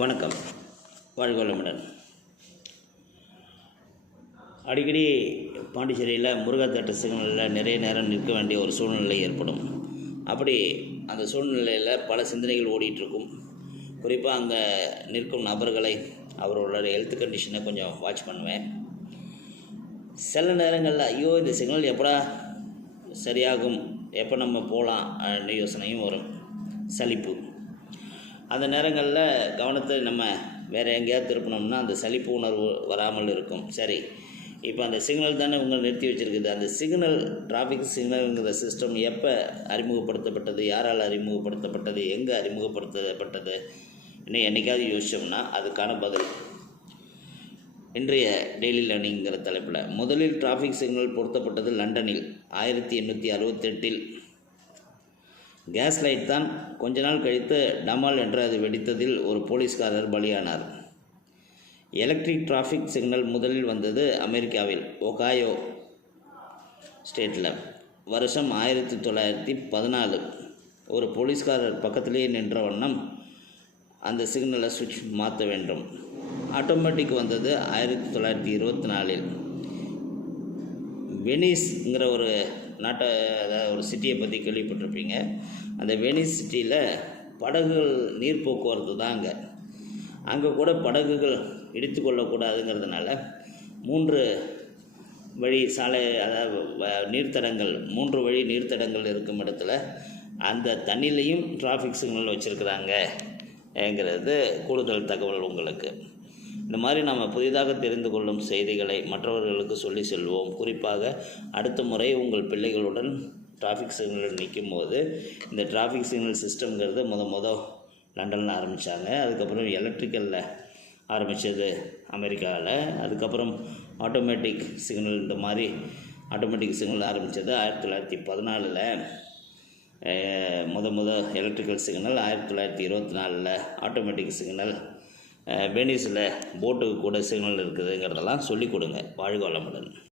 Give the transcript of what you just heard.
வணக்கம். வாழ்க வளமுடன். அடிக்கடி பாண்டிச்சேரியில் முருகா தேட்டர் சிக்னலில் நிறைய நேரம் நிற்க வேண்டிய ஒரு சூழ்நிலை ஏற்படும். அப்படி அந்த சூழ்நிலையில் பல சிந்தனைகள் ஓடிட்டுருக்கும். குறிப்பாக அங்கே நிற்கும் நபர்களை, அவரோட ஹெல்த் கண்டிஷனை கொஞ்சம் வாட்ச் பண்ணுவேன். சில நேரங்களில் ஐயோ இந்த சிக்னல் எப்படா சரியாகும், எப்போ நம்ம போகலாம் யோசனையும் வரும். சலிப்பு. அந்த நேரங்களில் கவனத்தை நம்ம வேறு எங்கேயாவது திருப்பினோம்னா அந்த சலிப்பு உணர்வு வராமல் இருக்கும். சரி, இப்போ அந்த சிக்னல் தானே உங்களை நிறுத்தி வச்சுருக்குது. அந்த சிக்னல், டிராஃபிக் சிக்னலுங்கிற சிஸ்டம் எப்போ அறிமுகப்படுத்தப்பட்டது, யாரால் அறிமுகப்படுத்தப்பட்டது, எங்கே அறிமுகப்படுத்தப்பட்டது, இன்னும் என்றைக்காவது யோசித்தோம்னா அதுக்கான பதில் இன்றைய டெய்லி லேர்னிங்கிற தலைப்பில். முதலில் டிராஃபிக் சிக்னல் பொருத்தப்பட்டது லண்டனில் 1868. கேஸ் லைட் தான். கொஞ்ச நாள் கழித்து டமால் என்று அது வெடித்ததில் ஒரு போலீஸ்காரர் பலியானார். எலக்ட்ரிக் டிராஃபிக் சிக்னல் முதலில் வந்தது அமெரிக்காவில், ஒகாயோ ஸ்டேட்டில். வருஷம் 1914. ஒரு போலீஸ்காரர் பக்கத்திலேயே நின்ற வண்ணம் அந்த சிக்னலை சுவிட்ச் மாற்ற வேண்டும். ஆட்டோமேட்டிக் வந்தது 1924. வெனிஸ்ங்கிற ஒரு நாட்டை, அதாவது ஒரு சிட்டியை பற்றி கேள்விப்பட்டிருப்பீங்க. அந்த வெனிஸ் சிட்டியில் படகுகள், நீர் போக்குவரத்து தான் அங்கே கூட படகுகள் இடித்து கொள்ளக்கூடாதுங்கிறதுனால 3 வழி சாலை, அதாவது நீர்த்தடங்கள், 3 வழி நீர்த்தடங்கள் இருக்கும் இடத்துல அந்த தண்ணிலையும் டிராஃபிக் சிக்னல் வச்சுருக்குறாங்கங்கிறது கூடுதல் தகவல் உங்களுக்கு. இந்த மாதிரி நம்ம புதிதாக தெரிந்து கொள்ளும் செய்திகளை மற்றவர்களுக்கு சொல்லி செல்வோம். குறிப்பாக அடுத்த முறை உங்கள் பிள்ளைகளுடன் டிராஃபிக் சிக்னலில் நிற்கும் போது, இந்த டிராஃபிக் சிக்னல் சிஸ்டம்ங்கிறது லண்டனில் ஆரம்பித்தாங்க. அதுக்கப்புறம் எலக்ட்ரிக்கலில் ஆரம்பித்தது அமெரிக்காவில். அதுக்கப்புறம் ஆட்டோமேட்டிக் சிக்னல், இந்த மாதிரி ஆட்டோமேட்டிக் சிக்னல் ஆரம்பித்தது 1914. Electrical signal 1924. ஆட்டோமேட்டிக் சிக்னல் வெனிஸில் போட்டுக்கு கூட சிக்னல் இருக்குதுங்கிறதெல்லாம் சொல்லிக் கொடுங்க. வாழ்க வளமுடன்.